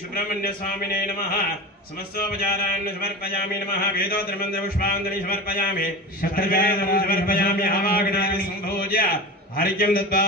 सुब्रह्मण्य स्वामिने नमः समस्तोपचारान् समर्पयामि नमः वेदोत्रमन्त्र पुष्पाञ्जलि समर्पयामि शत्रवेदं समर्पयामि आवाहनादि सम्भोज्य हरिं दत्त्वा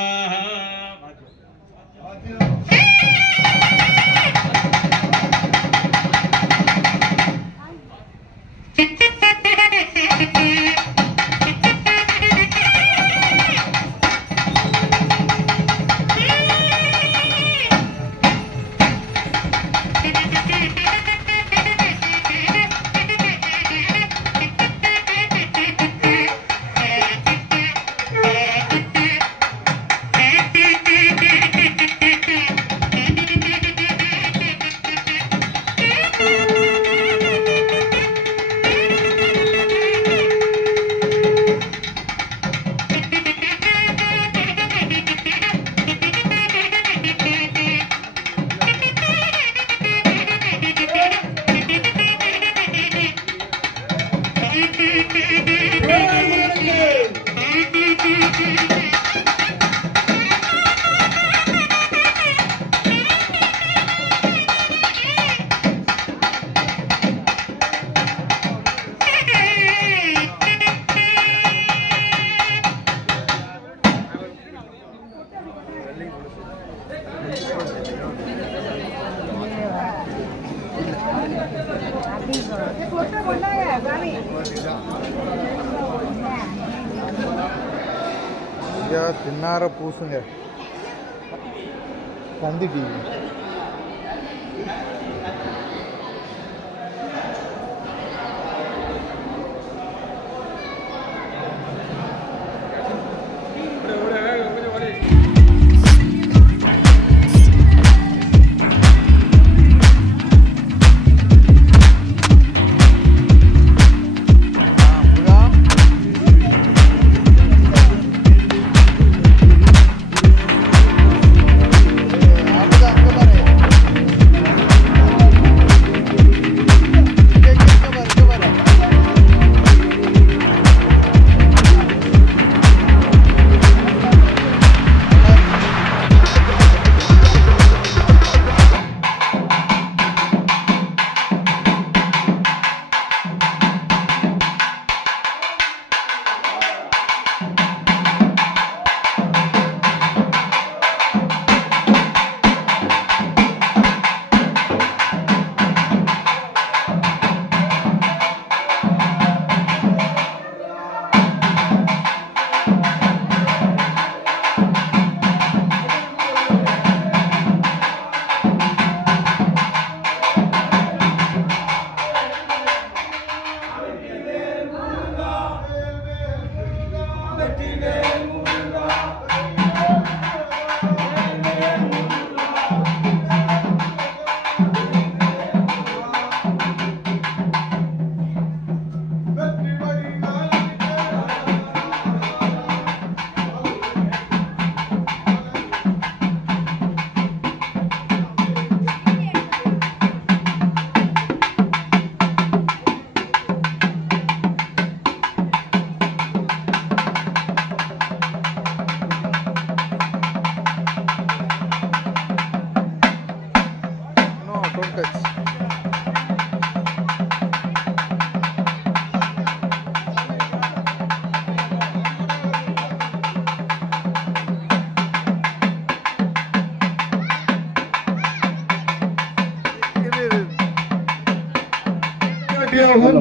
தின்னார பூசுங்க கந்திக்கு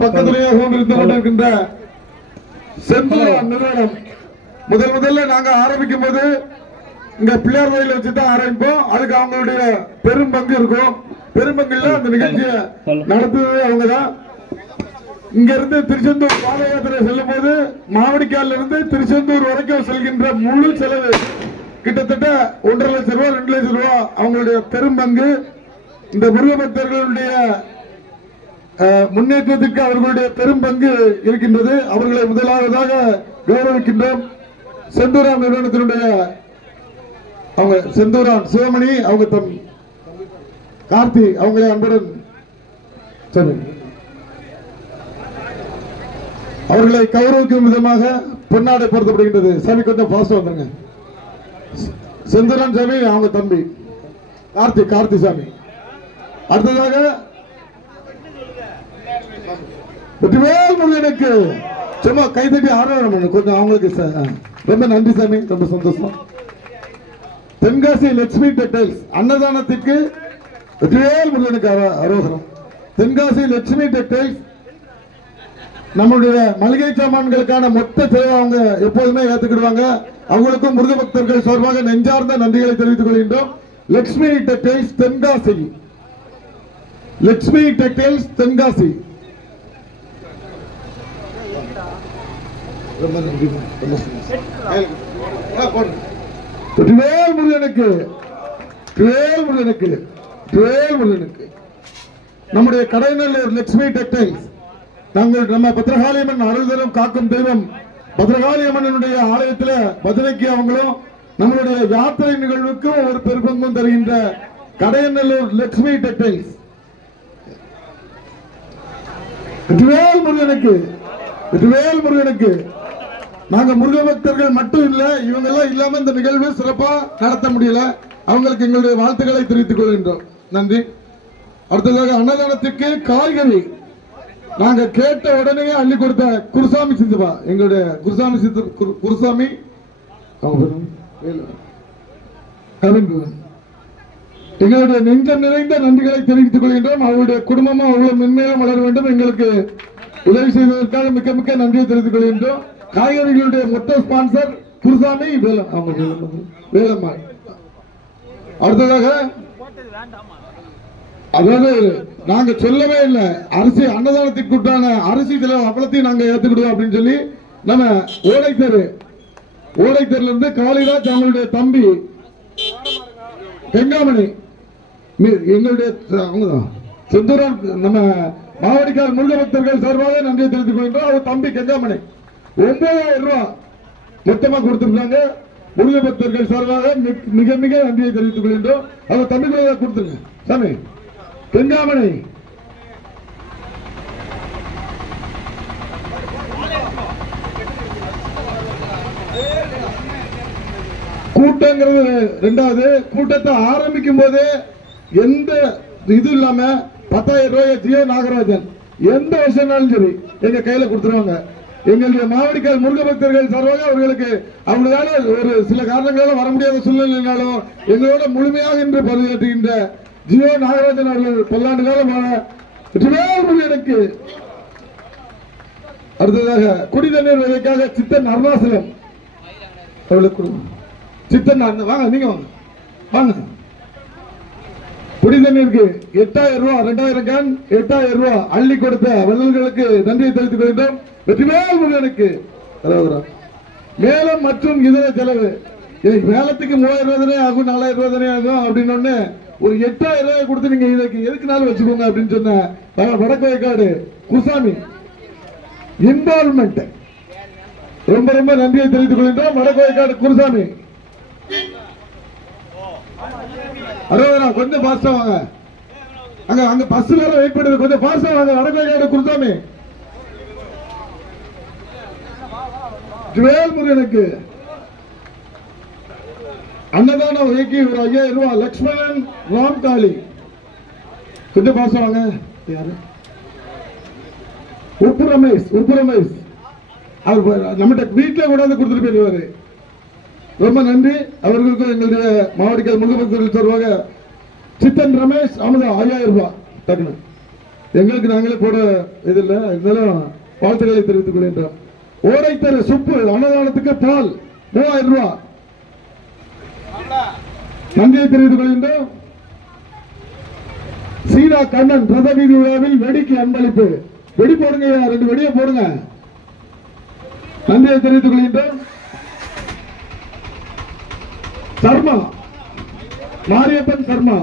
பக்கத்திலேயாகவும் இருந்து கொண்டிருக்கின்ற செந்தூரான் நிறுவனம் முதல்ல நாங்க ஆரம்பிக்கும் போது இங்க பிள்ளையார் கோயில வச்சுதான் ஆரம்பிப்போம். அதுக்கு அவங்களுடைய பெரும் பங்கு இருக்கும். பெரும்பங்குல அந்த நிகழ்ச்சியை நடத்துவது அவங்கதான். இங்க இருந்து திருச்செந்தூர் பாத யாத்திரை செல்லும் போது மாவடிக்கால இருந்து திருச்செந்தூர் வரைக்கும் செல்கின்ற முழு செலவு கிட்டத்தட்ட 1.5 லட்சம் ரூபாய் 2 லட்சம் ரூபாய் அவங்களுடைய பெரும்பங்கு. இந்த முருக பக்தர்களுடைய முன்னேற்றத்துக்கு அவர்களுடைய பெரும் பங்கு இருக்கின்றது. அவர்களை முதலாவதாக கௌரவிக்கின்றோம். செந்தூரான் நிறுவனத்தினுடைய அவங்க செந்தூரான் சிவமணி அவங்க தம் கார்த்தி அவங்களை அன்புடன் அவர்களை கௌரவிக்கும் விதமாக பொன்னாடை பொருத்தப்படுகின்றது. சாமி கொஞ்சம் பாஸ்ட் வந்துருங்க. செந்தூரான் சாமி அவங்க தம்பி கார்த்தி சாமி. அடுத்ததாக வெற்றிவேல் முருகனுக்கு சும்மா கைதட்டி ஆர்வம் கொஞ்சம் அவங்களுக்கு ரொம்ப நன்றி சாமி, ரொம்ப சந்தோஷம். தென்காசி லட்சுமி டெக்டைல்ஸ் அன்னதானத்திற்கு வெற்றிவேல் முருகனுக்கு அரோகரம். தென்காசி லட்சுமி டெக்டைல்ஸ் நம்முடைய மளிகை சாமான்களுக்கான மொத்த செலவு அவங்க எப்போதுமே ஏத்துக்கிடுவாங்க. அவங்களுக்கும் முருக பக்தர்கள் சார்பாக நெஞ்சார்ந்த நன்றிகளை தெரிவித்துக் கொள்கின்றோம். Lakshmi textiles Tenkasi, Lakshmi textiles Tenkasi. வெற்றிவேல் முருகனுக்கு, நம்முடைய கடைநல்லூர் லட்சுமி டெக்டைல்ஸ் நம்ம பத்ரகாளியம்மன் அருள்தரும் காக்கும் தெய்வம் பத்ரகாளியம்மனுடைய ஆலயத்தில் பஜனைக்கு அவங்களும் நம்மளுடைய யாத்திரை நிகழ்வுக்கும் ஒரு பெரும்பங்கும் தருகின்ற கடைநல்லூர் லட்சுமி டெக்டைல்ஸ். வெற்றிவேல் முருகனுக்கு வெற்றிவேல் முருகனுக்கு. நாங்க முருக பக்தர்கள் மட்டும் இல்ல, இவங்க எல்லாம் இல்லாம இந்த நிகழ்வு சிறப்பா நடத்த முடியல. அவங்களுக்கு எங்களுடைய வாழ்த்துக்களை தெரிவித்துக் கொள்கின்றோம். நன்றி. அடுத்ததாக அன்னதானத்துக்கு காய்கறி நாங்க கேட்ட உடனே அள்ளி கொடுத்த குருசாமி சிந்துபா, எங்களுடைய குருசாமி எங்களுடைய நெஞ்சம் நிறைந்த நன்றிகளை தெரிவித்துக் கொள்கின்றோம். அவருடைய குடும்பமும் அவ்வளவு மென்மேலும் வளர வேண்டும். எங்களுக்கு உதவி செய்வதற்காக மிக்க மிக்க நன்றியை தெரிவித்துக் கொள்கின்றோம். காய்கறிகளுடைய மொத்த ஸ்பான்சர் குருசாமி வேலம்மாள். அடுத்ததாக அதாவது நாங்க சொல்லவே இல்லை, அரிசி அன்னதானத்துக்கு உண்டான அரிசி செலவு அவ்வளத்தையும் நாங்க ஏத்துக்கிடுவோம் அப்படின்னு சொல்லி நம்ம ஓடைத்தெருல இருந்து காளிராஜ் அவங்களுடைய தம்பி வெங்காமணி எங்களுடைய செந்தூரம் நம்ம மாவடிக்கால் முருக பக்தர்கள் சார்பாக நன்றியை தெரிவித்துக் கொள்கின்றோம். அவர் தம்பி கெங்காமணி 9,000 ரூபாய் மொத்தமா கொடுத்திருக்காங்க. முருக பக்தர்கள் சார்பாக மிக மிக நன்றியை தெரிவித்துக் கொள்கின்றோம். அவர் தம்பி கொடுத்துருங்க சாமி கெங்காமணி. கூட்டங்கிறது ரெண்டாவது. கூட்டத்தை ஆரம்பிக்கும் போது எந்த இது இல்லாம 10,000 ரூபாய் ஜியோ நாகராஜன் எந்த வருஷம்னாலும் சரி எங்க கையில கொடுத்துருவாங்க. எங்களுடைய மாவடிக்கால் முருக பக்தர்கள் சார்பாக அவர்களுக்கு அவங்களால ஒரு சில காரணங்களால வர முடியாத சூழ்நிலைனாலும் எங்களோட முழுமையாக இன்று பதவியேற்றுகின்ற ஜியோ நாகராஜன் அவர்கள் பல்லாண்டு காலமான எனக்கு. அடுத்ததாக குடி தண்ணீர் வகைக்காக சித்தன் அருணாசலம் அவர்களுக்கு சித்தன் வாங்க, நீங்க வாங்க வாங்க. குடி தண்ணீருக்கு 8,000 ரூபாய் 2,000 கேன் 8,000 ரூபாய் அள்ளி கொடுத்த வள்ளல்களுக்கு நன்றியை தெரிவித்துக் கொள்கின்றோம். வெற்றிவேல் முருகனுக்கு. மேலம் மற்றும் இதர செலவு மேலத்துக்கு 3,000 ரூபாய் தானே ஆகும், 4,000 ரூபாய் தானே ஆகும் அப்படின்னு ஒரு 8,000 ரூபாய் கொடுத்து நீங்க இதுக்கு எதுக்குனாலும் வச்சுக்கோங்க அப்படின்னு சொன்ன வடக்கு வயக்காடு குருசாமி இன்வால்வ்மெண்ட் ரொம்ப ரொம்ப நன்றியை தெரிவித்துக் கொள்கின்றோம். வடக்கு வயக்காடு குருசாமி. அரோகரா கொஞ்சம் பாஸ்டா வாங்க, அங்க பஸ் வேற வெயிட் பண்ணுது, கொஞ்சம் பாஸ்டா வாங்க. வடக்கு வயக்காடு குருசாமி. வேல் முருகனுக்கு அன்னதான வகைக்கு ஒரு 5,000 ரூபாய் லட்சுமணன் ராம்காளி. கொஞ்சம் பாஸ்டா வாங்க. உப்பு ரமேஷ் அவர் நம்மகிட்ட வீட்டுல கொண்டாந்து கொடுத்துட்டு போயிருவாரு. ரொம்ப நன்றி அவர்களுக்கும். எங்களுடைய மாவடிக்கால் முருக பக்தர்கள் சார்பாக சித்தன் ரமேஷ் அமுதா 5,000 ரூபாய் டக்குனு எங்களுக்கு நாங்களே போட இது இல்லை, இருந்தாலும் வாழ்த்துக்களை தெரிவித்துக் கொள்கின்றோம். ஓடைத்தர சுப்பு அன்னதானத்துக்கு பால் 3,000 ரூபாய் நன்றியை தெரிவித்துக் கொள்கின்றோம். சீரா கண்ணன் ரத வீதி விழாவில் வெடிக்கு அன்பளிப்பு. வெடி போடுங்க, 2 வெடியை போடுங்க. நன்றியை தெரிவித்துக் கொள்கின்றோம். சர்மா மாரியப்பன் சர்மா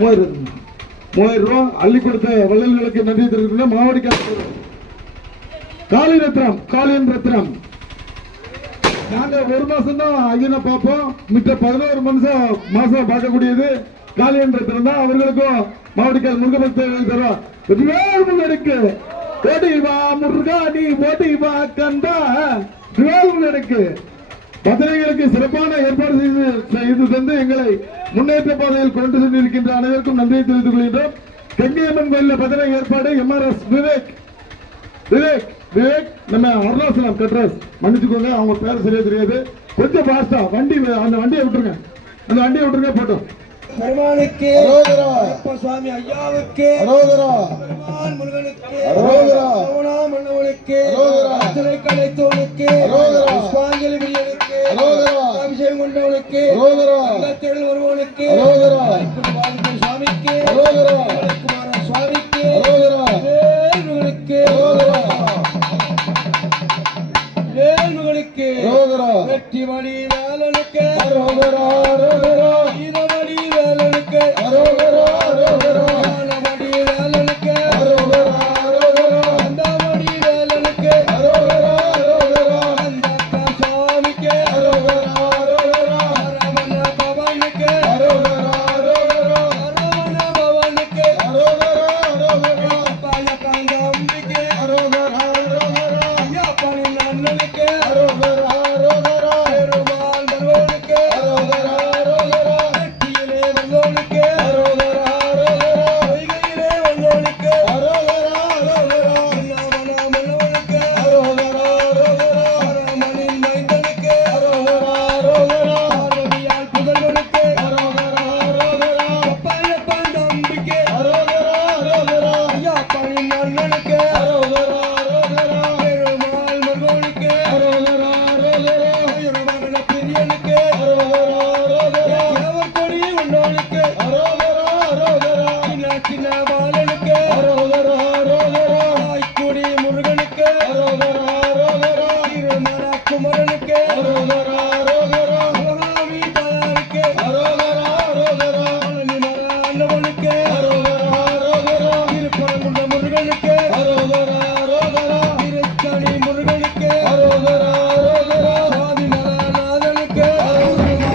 3,000 ரூபாய் அள்ளி கொடுத்த வள்ளல்களுக்கு நன்றி தெரிவித்துக் மாவடிக்கால் காளியன் ரத்னம். நாங்க 1 மாசம் தான் ஐயனை பார்ப்போம், மித்த 11 மாசம் பார்க்கக்கூடியது காளியன் ரத்னம் தான். அவர்களுக்கும் மாவடிக்கால் முருக பக்தர்கள் தருவா. முருகனுக்கு ஓடிவா முருகா நீ ஓடிவா கந்தா. முருகனுக்கு பத்திரிகைகளுக்கு சிறப்பான ஏற்பாடு செய்து தந்து எங்களை முன்னேற்ற பாதையில் கொண்டு சென்றிருக்கின்ற அனைவருக்கும் நன்றியை தெரிவித்துக் கொள்கின்றோம். கங்கையம்மன் கோயில பத்திரிகை ஏற்பாடு MRS விவேக் நம்ம அருணாசலம் கட்ராஸ். மன்னிச்சுக்கோங்க, அவங்க பேர் சரியா தெரியாது. கொஞ்சம் பாஸ்டா அந்த வண்டியை விட்டுருங்க போட்டோம். பெருமானுக்கு சுவாமி ஐயாவுக்கு முருகனுக்கு மன்னவனுக்கு கலைத்தோனுக்கு புஷ்பாஞ்சலி பிரியனுக்கு அபிஷேகம் கொண்டவனுக்கு தொழில் வருவனுக்கு சுவாமிக்கு குமார சுவாமிக்கு வேல்முகனுக்கு வெற்றி மணி வேலனுக்கு வீரமணி வேலனுக்கு மணி வேலனுக்கு அந்தமணி வேலனுக்கு அந்த சுவாமிக்கு ரமண பவனுக்கு பலகாந்த அம்பிக்கு முருகனுக்கு அரோகரா அரோகரா பெருமாள் முருகனுக்கு அரோகரா அரோகரா மகன பிரியனுக்கு அரோகரா அரோகரா தேவக்கொடி உண்டோனுக்கு அரோகரா அரோகரா சின்ன பாலனுக்கு அரோகரா அரோகரா தாய்க்குடி முருகனுக்கு அரோகரா அரோகரா திருமண குமரனுக்கு அரோகரா அரோகரா மகாவி தாயாருக்கு அரோகரா அரோகரா பழனிமர அண்ணவனுக்கு அரோகரா அரோகரா திருப்பரங்குன்ற முருகனுக்கு அரோகரா அரோகரா திருத்தணி முருகனுக்கு அரோகரா அரோகரா சாதிமல நாதனுக்கு அரோகரா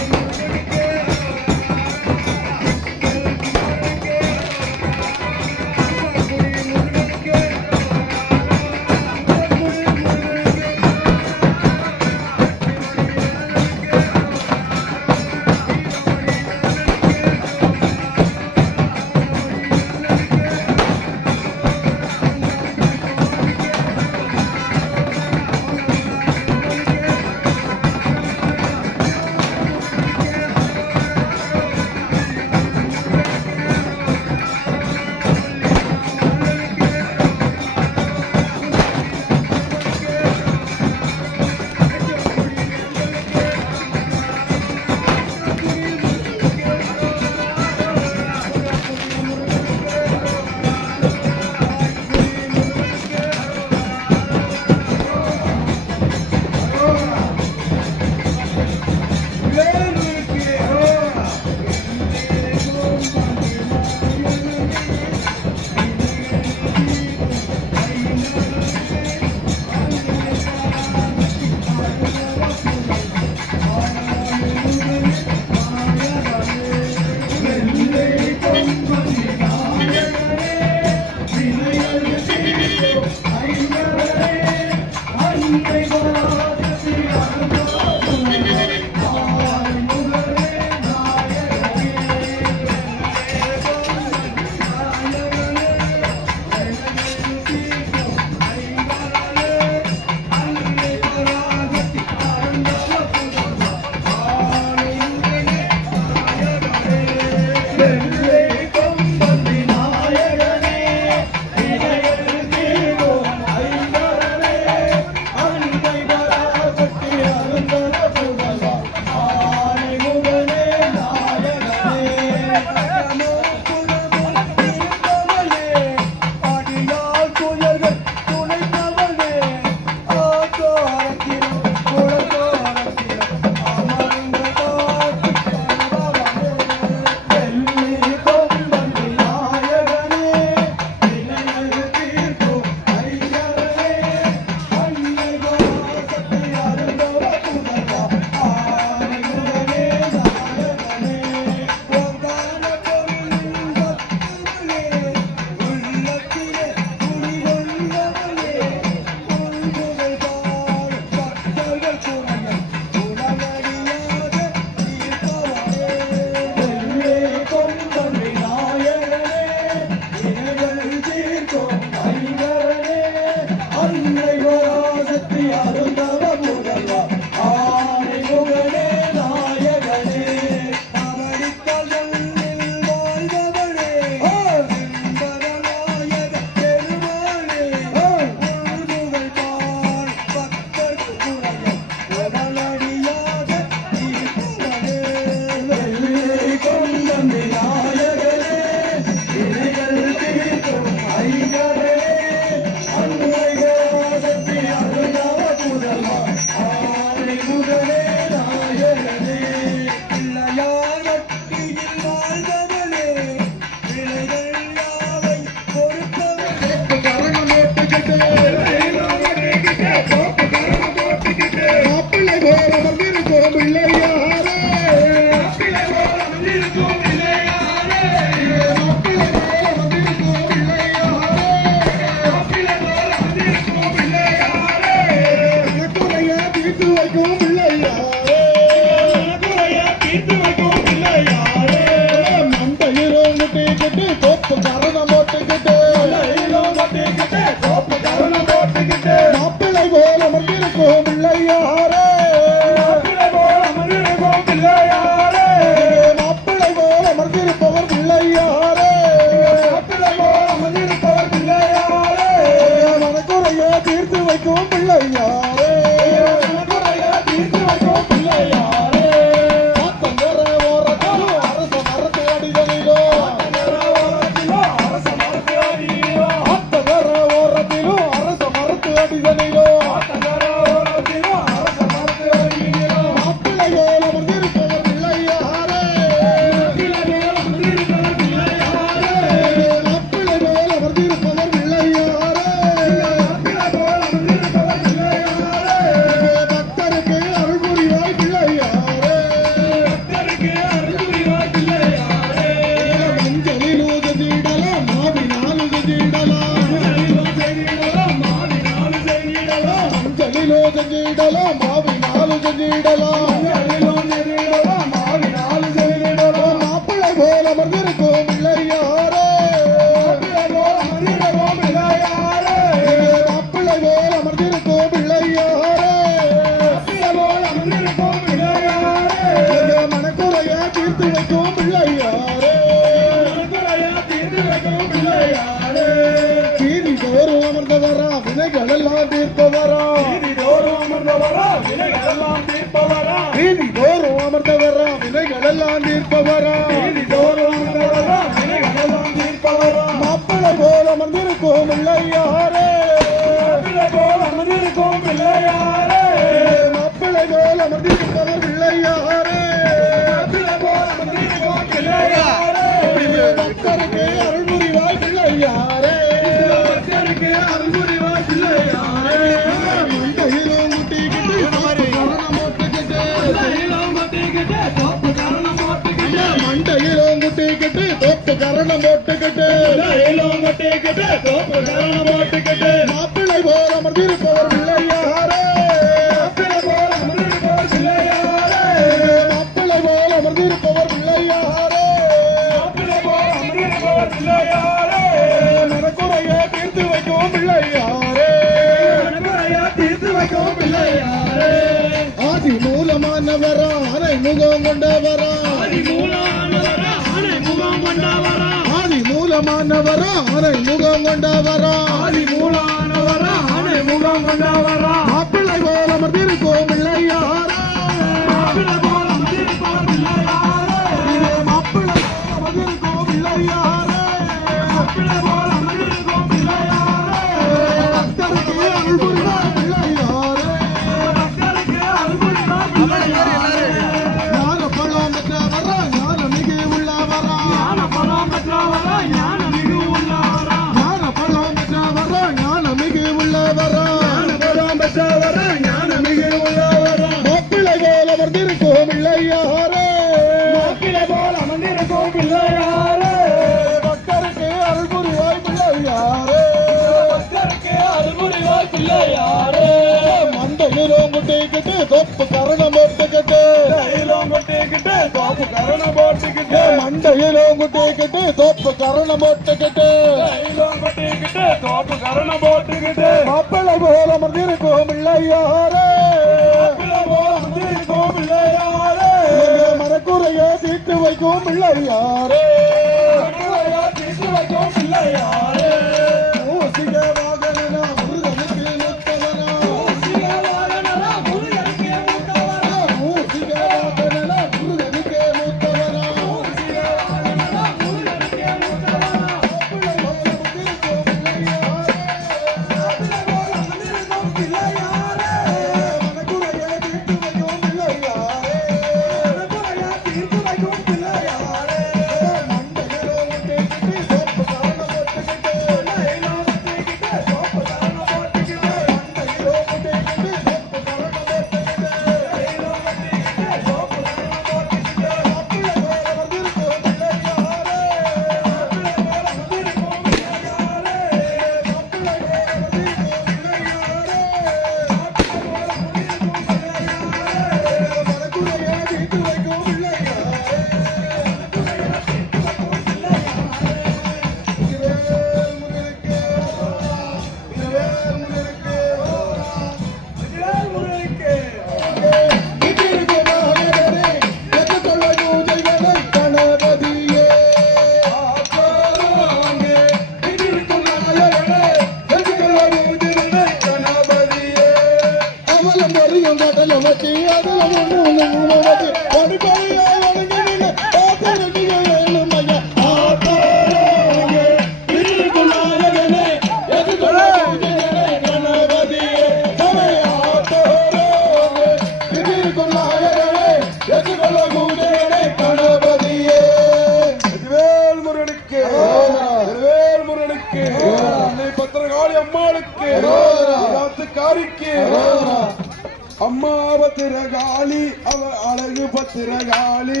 அம்மா பத்திரகாளி அவ அழகு பத்திரகாளி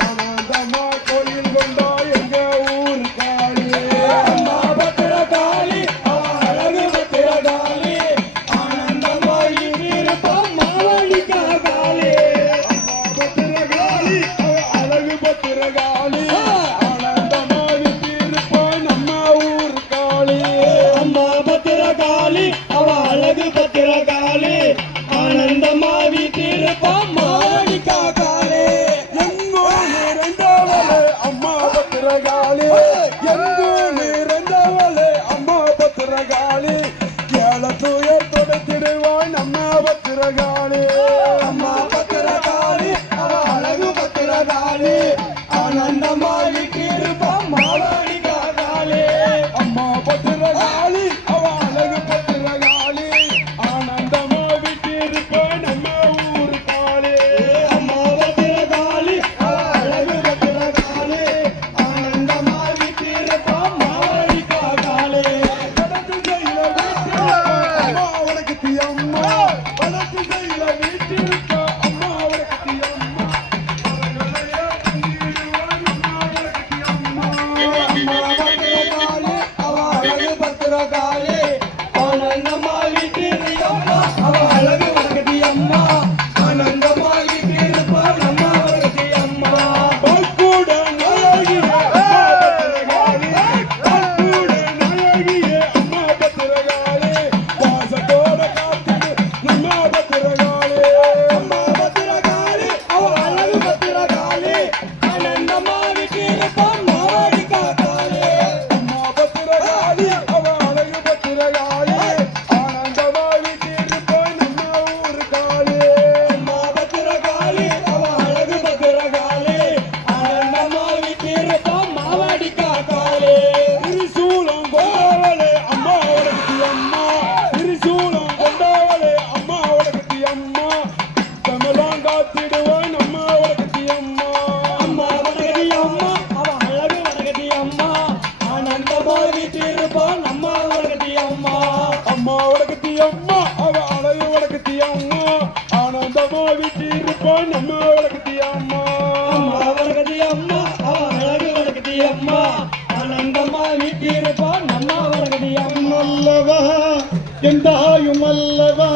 ஆனந்தமா கோயில் கொண்டா எங்க ஊர் காளி அம்மா பத்திரகாளி அவ அழகு பத்திரகாளி ஆனந்தமா இருப்போம் மாவழிக்கா காளி அம்மா பத்திரகாளி அவ அழகு பத்திரகாளி ஆனந்தமா இருப்போம் நம்ம ஊர் காளி அம்மா பத்திரகாளி அவ அழகு பத்திரகாளி ஆனந்தமா வீட்டிருப்போம் மாவழிக்கா காளி எங்கோ நிறைந்தவளே அம்மா பத்திரகாளி எங்கோ நிறைந்தவளே அம்மா பத்திரகாளி ஏழ துயர் தொடச்சிடுவான் அம்மா பத்திரகாளி அம்மா பத்திரகாளி அவ அழகு பத்திரகாளி ஆனந்தமா வீட்டிருப்போம் மாவழிக்கா காளி அம்மா பத்திரகாளி அவ அழகு பத்திரகாளி ஆனந்தமா வீட்டிருப்போம் நம்ம ஊர் காளி அம்மா பத்திரகாளி அவ அழகு பத்திரகாளி ஆனந்தமா வீட்டிருப்போம் மாவழிக்கா காளி வடக்கு கையில அம்மா அவளுக்கு தீயம்மா வடக்கு கையில வீட்டிருக்க அம்மா அவளுக்கு தீயம்மா பத்திரகாளி ஆனந்தமா வீட்டிருக்கம்மா அவ அழகு வடக்கு அம்மா ஆனந்தமா வீட்டிருப்போம் நம்ம அவளுக்கு அம்மா பல்கூட நாயகியே பத்திரகாளி பல்கூட நாயகியே அம்மா பத்திரகாளி வாசத்தோட காத்திடு நம்ம பத்திரகாளி அம்மா பத்திரகாளி அவ அழகு பத்திரகாளி ஆனந்தமா வீட்டிருப்போம் மாவழிக்கா காளி அம்மா பத்திரகாளி அவ அழகு பத்திரகாளி ஆனந்தமா வீட்டிருப்போம் நம்ம ஊர் காளி அம்மா பத்திரகாளி அவ அழகு பத்திரகாளி ஆனந்தமா வீட்டிருப்போம் மாவழிக்கா காளி திரிசூலம் கொண்டவளே அம்மா அவளுக்கு அம்மா திரிசூலம் கொண்டவளே அம்மா அவளுக்கு அம்மா தமிழாம் காத்திடுவான் அம்மா அவளுக்கு அம்மா அம்மா அவளுக்கு அம்மா அவ அழகு வடகதி அம்மா ஆனந்தமா வீட்டிருப்போம் நம்ம அவளுக்கு அம்மா அம்மா அவளுக்கு அம்மா அவ அழகு வடகதி அம்மா ஆனந்தமா வீட்டிருப்போம் நம்ம அவளுக்கு அம்மா அம்மா அவளுக்கு அம்மா அவ அழகு வடகதி அம்மா ஆனந்தமா வீட்டிருப்போம் நம்ம அவளுக்கு அம்மா அல்லவா எந்தாயும் அல்லவா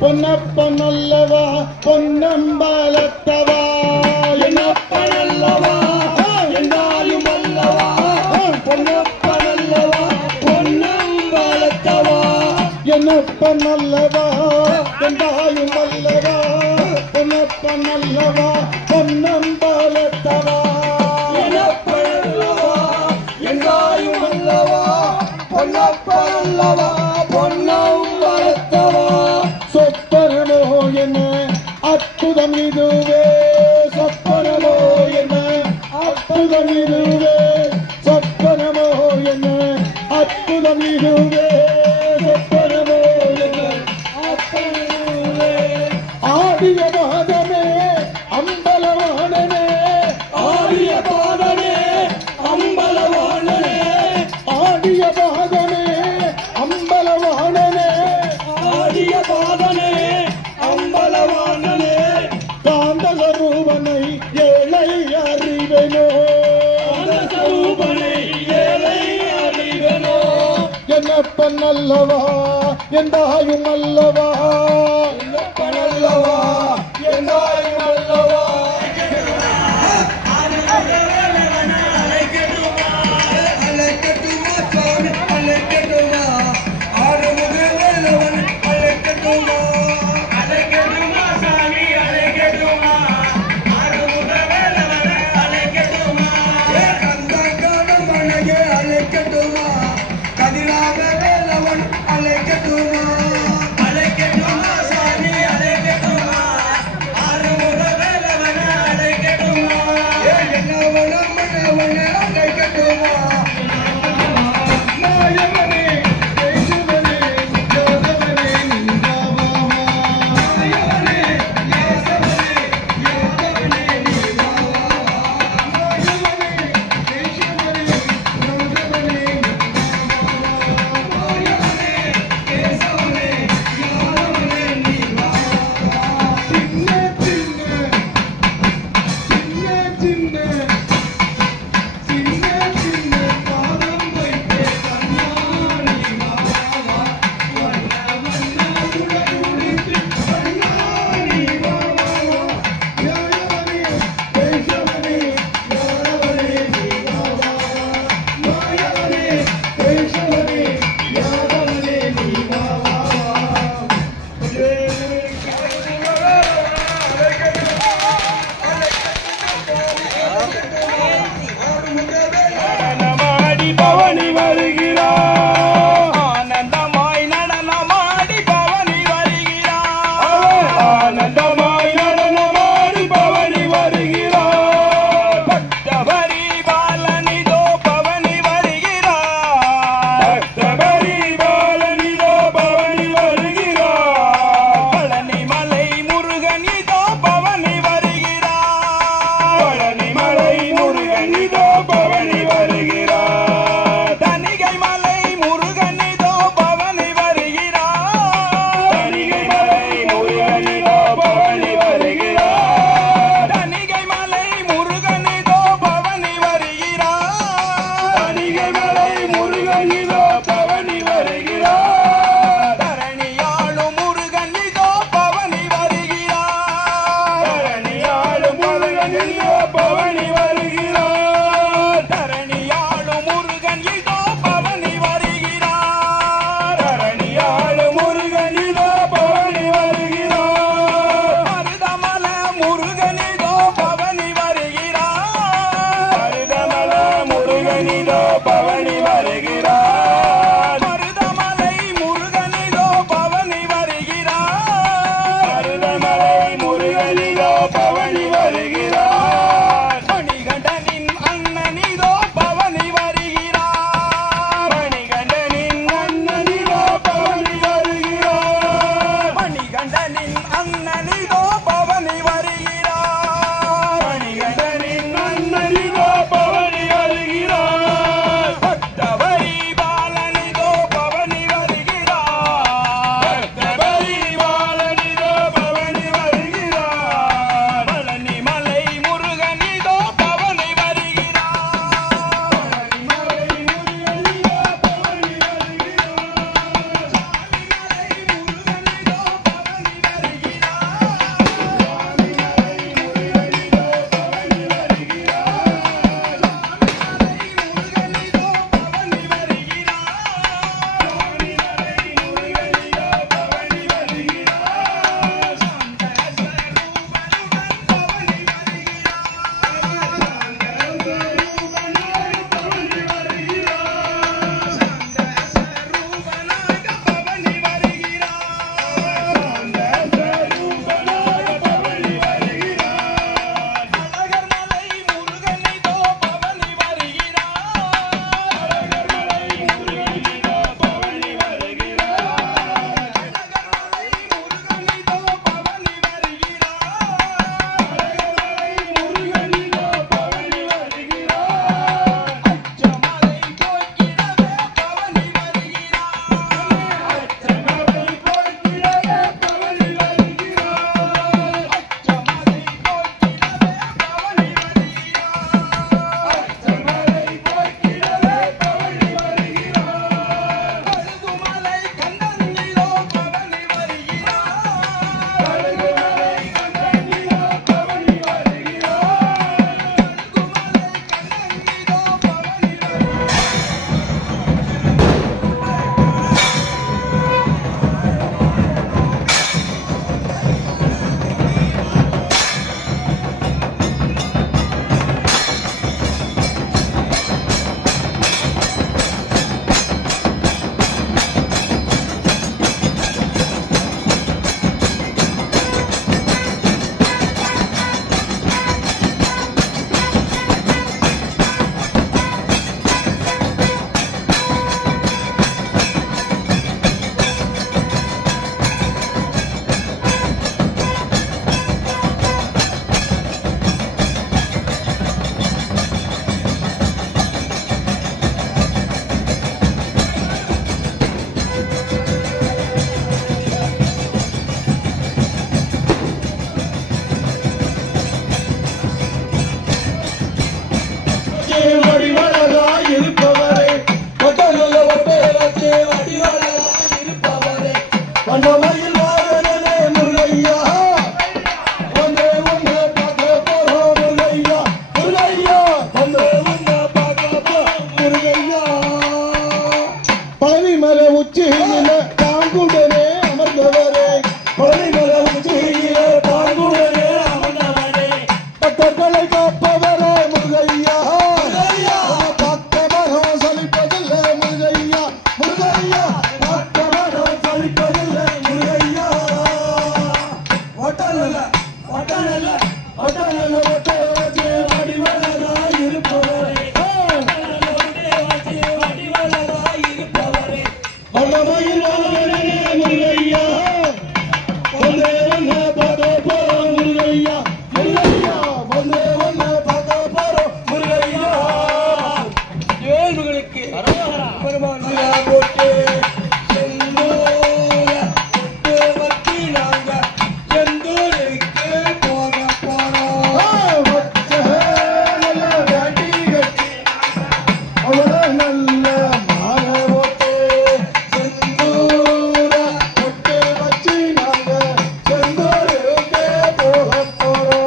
பொன்னப்பன் அல்லவா பொன்னம்பலத்தவா என்னப்பன் அல்லவா எந்தாயும் அல்லவா பொன்னப்பன் அல்லவா பொன்னம்பலத்தவா என்னப்பன் அல்லவா எந்தாயும் அல்லவா பொன்னப்பன் அல்லவா பொன்னம்பலத்தவா என்னப்பன் அல்லவா எந்தாயும் அல்லவா பொன்னப்பன் அல்லவா பொன்னம்பலத்தவா சொப்பனமோ என்ன அற்புதம் இதுவே சொப்பனமோ என்ன அற்புதம் இதுவே சொப்பனமோ என்ன அற்புதம் இதுவே சொப்பனமோ என்ன அற்புதம் இதுவே ஆடிய பாதமே அம்பலவாணனே ஆடிய பாதமே அம்பலவாணனே ஆடிய பாதமே அம்பலவாணனே ஆடிய பாதனே அம்பலவாணனே காந்தசரூபனை ஏழை அறிவனோ காந்தசரூபனை ஏழை அறிவனோ என்னப்பன் அல்லவா எந்தாயும் அல்லவா என்னப்பன் அல்லவா எந்தாயும் அல்லவா அழைக்கட்டுமா சாமி அழைக்கட்டுமா பவனி வருகிறார். உச்சியில தாங்குடனே அமர்ந்தவரே கொலைமல உச்சியில தாங்குடனே அமர்ந்தவரே பக்தர்களை காப்பவரே முருகையா பக்தவரம் சலிப்பதில்லை முருகையா முருகையா பக்தவரம் சலிப்பதில்லை முருகையா ஒட்டல்ல ஒட்டல்ல ஒட்டல்ல ஒட்டே வச்சு வடிவலராய் இருப்பவரே வல்லமையில் வாழ்வரே முருகையா வந்தே வந்த பார்க்க போறோம் முருகையா முருகையா வந்தே வந்த பார்க்க போறோம் முருகையா ஏழுகளுக்கு பெருமானியா போட்டு செந்தூர ஒட்டு வச்சு நாங்க செந்தூருக்கு போக போறோம் நல்ல வேட்டி கட்டி அவள நல்ல மாலை போட்டு செந்தூர ஒட்டு வச்சு நாங்க செந்தூருக்கு போக போறோம்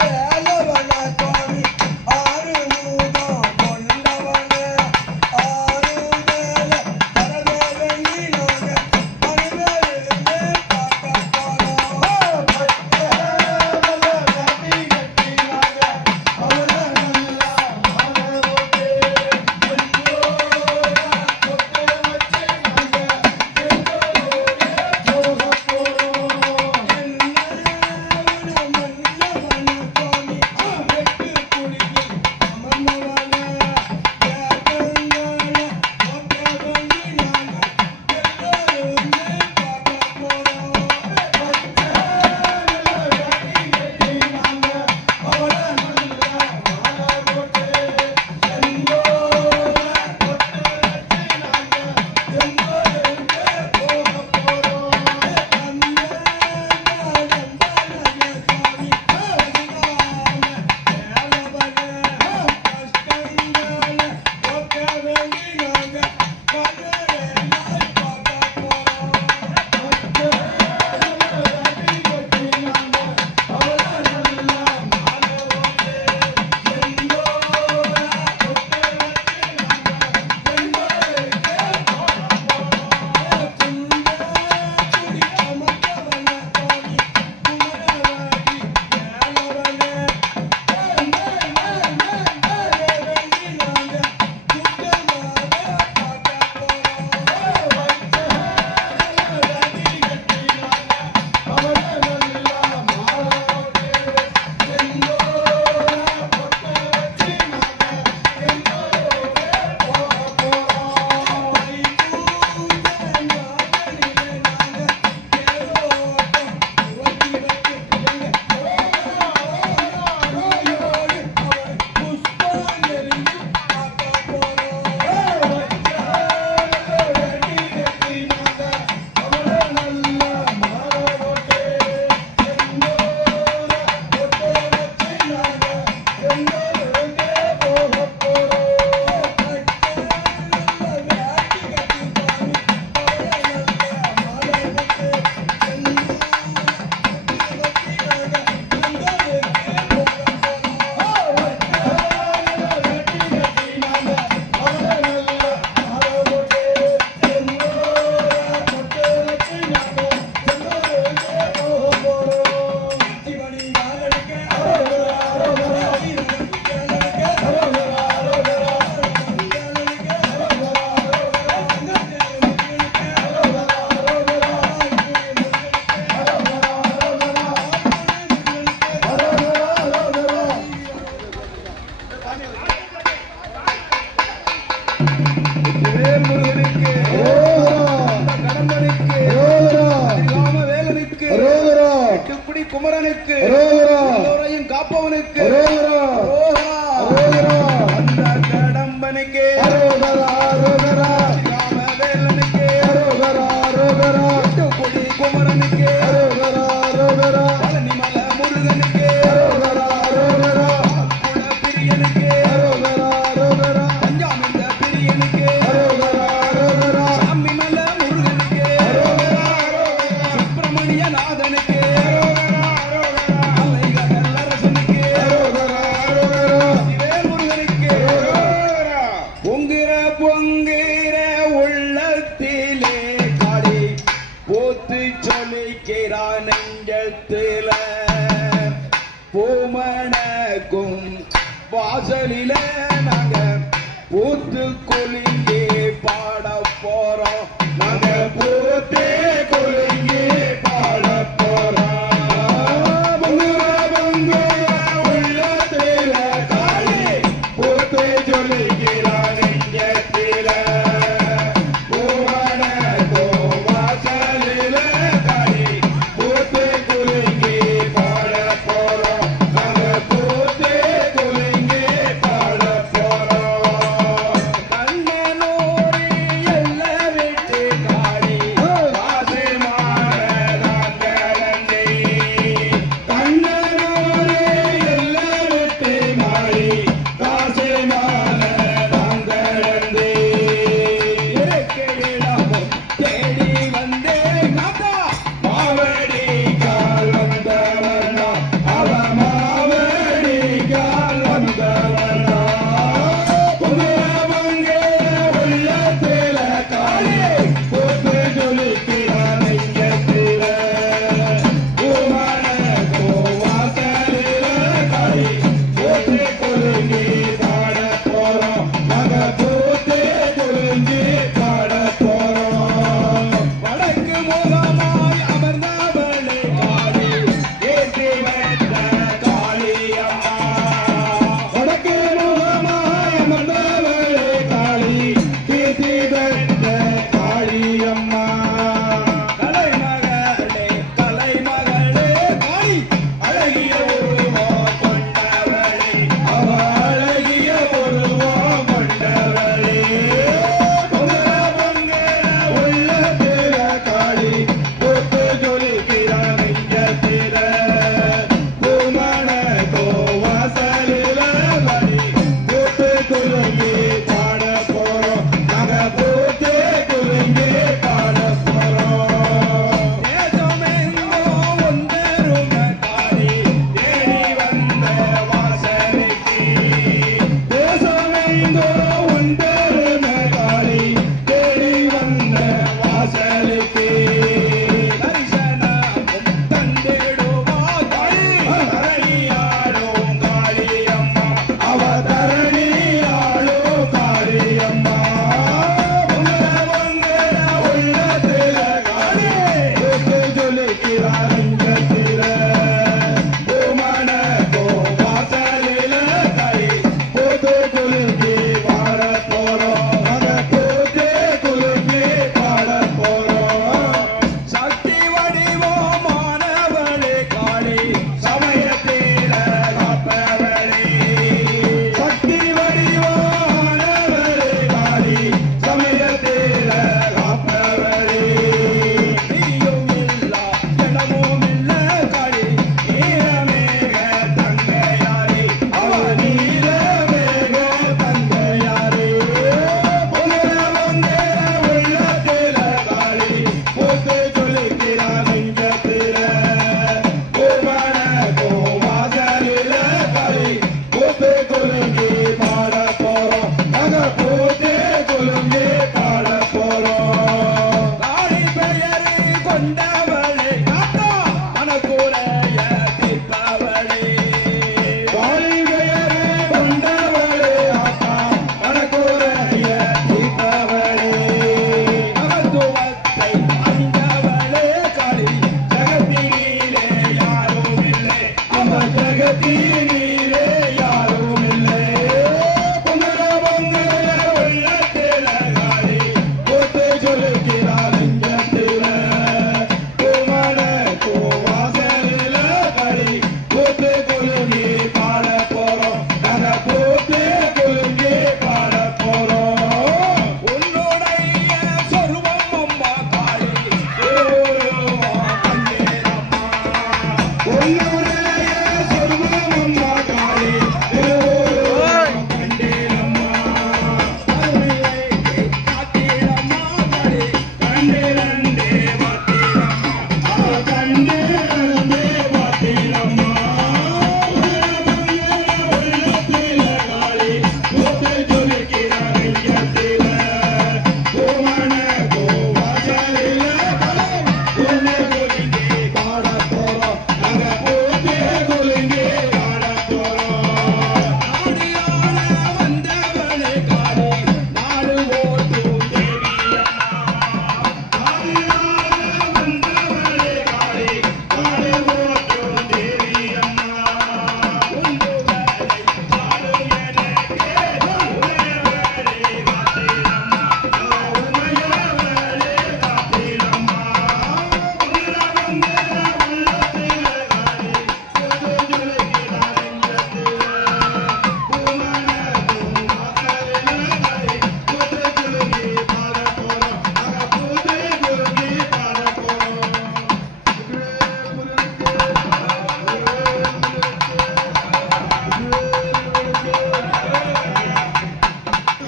வேலவன சுவாமி ஆறு மூதம் கொண்டவன ஆறு மேல பரமேவங்கி நாங்க பரமேவங்கி பார்க்க போறோம் நல்ல வேட்டி கட்டி நாங்க அவள நல்ல மாலை போட்டு குமரனுக்கு எல்லோரையும் காப்பவனுக்கு அந்த கடம்பனுக்கு ராமவேலனுக்கு கொடி குமரனுக்கு பழனிமல முருகனுக்கு பிரியனுக்கு பஞ்சாமிந்த பிரியனுக்கு சாமிமல முருகனுக்கு சுப்பிரமணிய நாதனுக்கு முருகனுக்கு பொங்குகிற வாசலில நாங்க பூத்து கொலுங்கி பாட போறோம் நாங்க பூத்து கொலுங்கி பாட போறோம் உள்ளத்தில காளி பூத்து ஜொலிக்கிறான் நெஞ்சத்தில பூவன வாசலில காளி பூத்து கொலுங்கி பாட போறோம் நாங்க பூத்து கொலுங்கி பாட போறோம் கண்ணனூரி எல்ல விட்டு காளி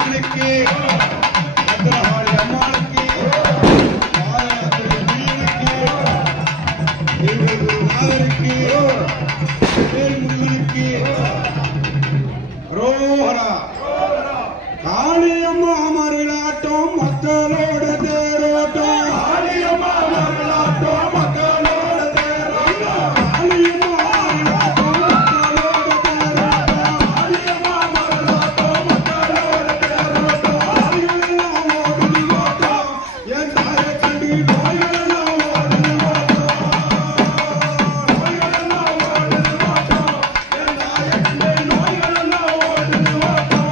அம்மனுக்கு பத்ரகாளி அம்மாளுக்கு வாரணாசி நாதருக்கு வேல்முருகனுக்கு ரோஹரா காளியம்மா அமரலாட்டம் மக்களோட தேரோட்டம் காளியம்மா அமரலாட்டம் மக்களோட தேரோட்டம் காளியம்மா அமரலாட்டம் மக்களோட தேரோட்டம் காளியம்மா அமரலாட்டம் மக்களோட தேரோட்டம் ஆயுளெல்லாம் ஓடுது ஓட்டம் என் தாயை கண்டு நோய்களெல்லாம் ஓடுது ஓட்டம் நோய்களெல்லாம் ஓடுது ஓட்டம் என் தாயை கண்டு நோய்களெல்லாம் ஓடுது ஓட்டம்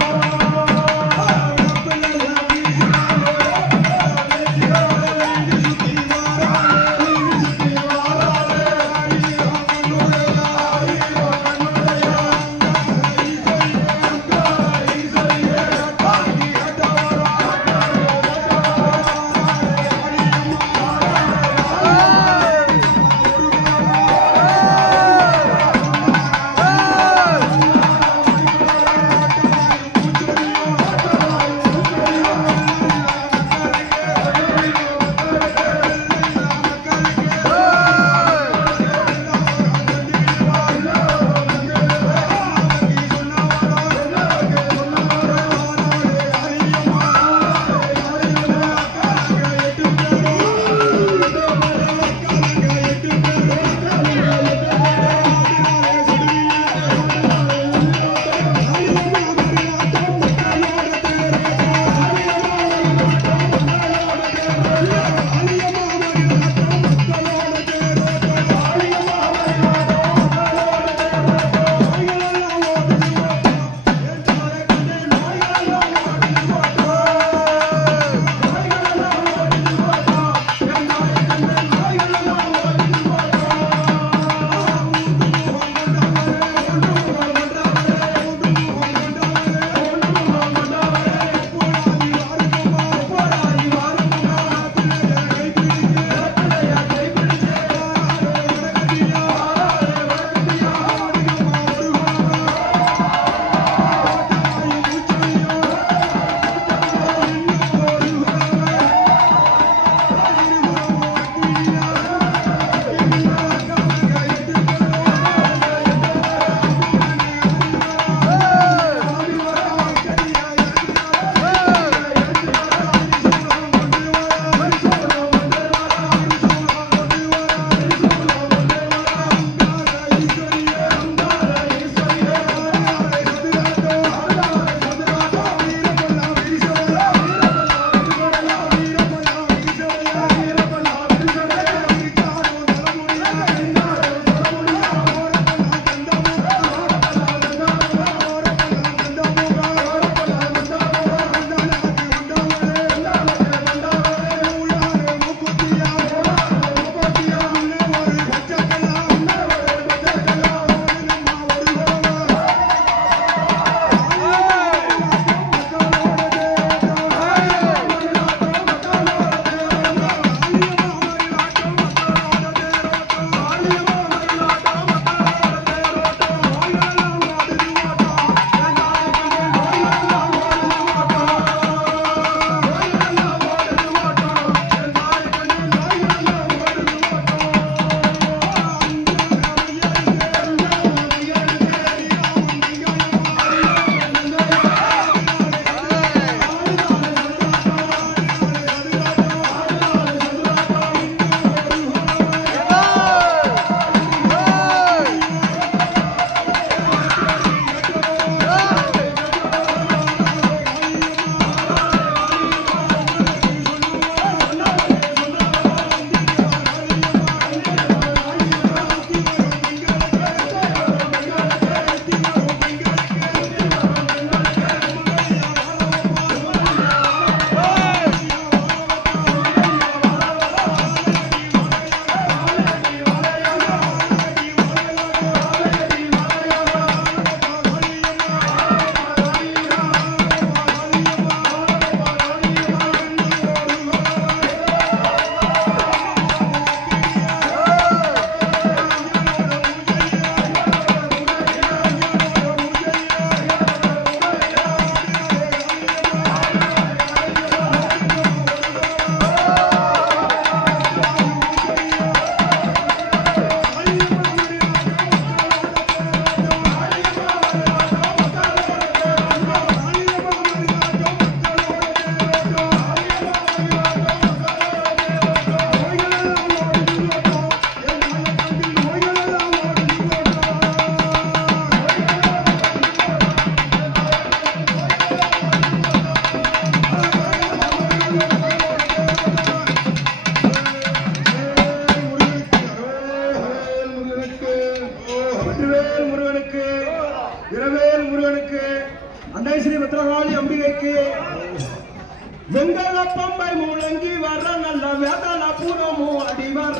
வெங்கல பம்பை முழங்கி வர நல்ல வேதன புறமும் அடி வர